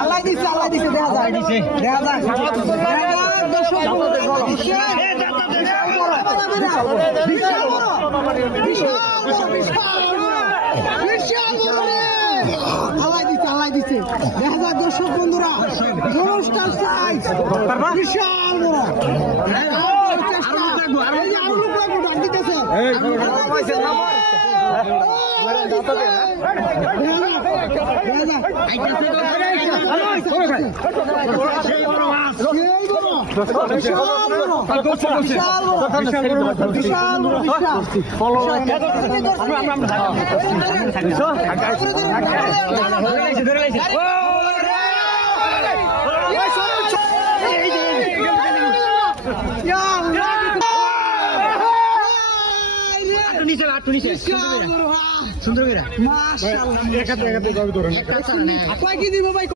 আল্লাহ দিছে দেখা যায় আল্লাহ দিছে দেখা যায় দর্শক বন্ধুরা অনুষ্ঠান সাইজ বিশাল বড় সুন্দর